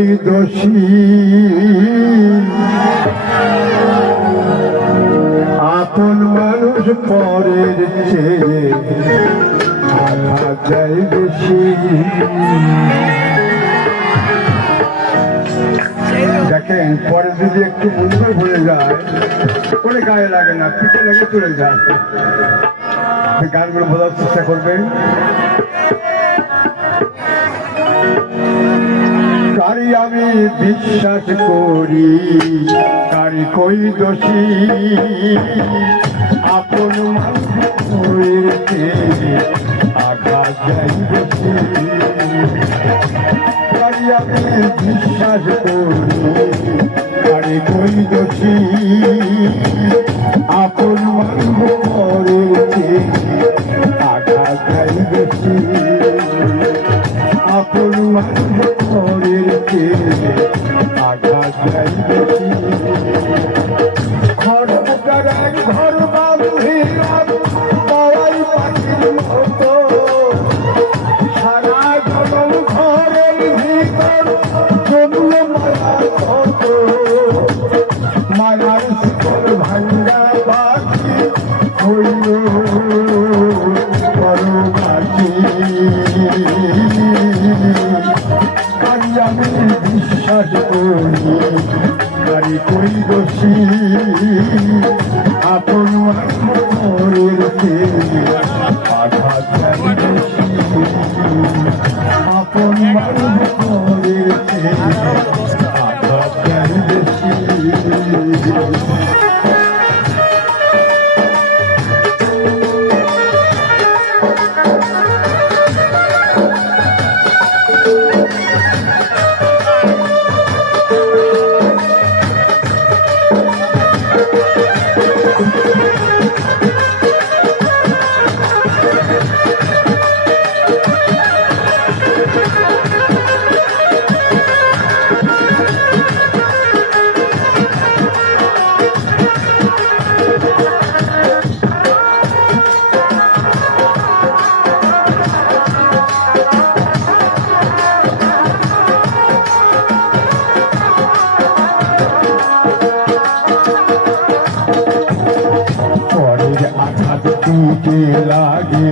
কই দোষী আপন মানুষ পরের চেয়ে আঘাত দেয় বেশি। দেখেন পরে যদি একটু মন্ত্র ভরে যায় করে গায়ে লাগে না, পিঠে লেগে চলে যায়। গানগুলো বোঝার চেষ্টা করবেন। কারি আমি বিশ্বাস করি কারি কই দোষী আপন মানুষের চেয়ে আঘাত দেয় বেশি। কারি আমি বিশ্বাস করি কারি কই দোষী আপন মানুষের চেয়ে আঘাত দেয় বেশি। আপন মানুষের চেয়ে আঘাত দেয় বেশি। ঘর বাঁধিলাম পাওয়াই পাখির মতো সারা জনম ঘরের ভিতর জমল মায়ার কত। মায়ার শিকল ভাঙ্গা পাখি হইল পরবাসী। আমি বিশ্বাস করি কারি কই দোষী আপন মানুষের চেয়ে আঘাত দেয় বেশি। আপন মানুষের চেয়ে আঘাত দেয় বেশি। বুকে লাগে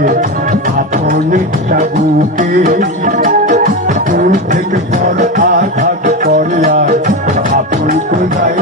আপনটা বুকে দূর থেকে পর আঘাত করে আর আপন কোথায়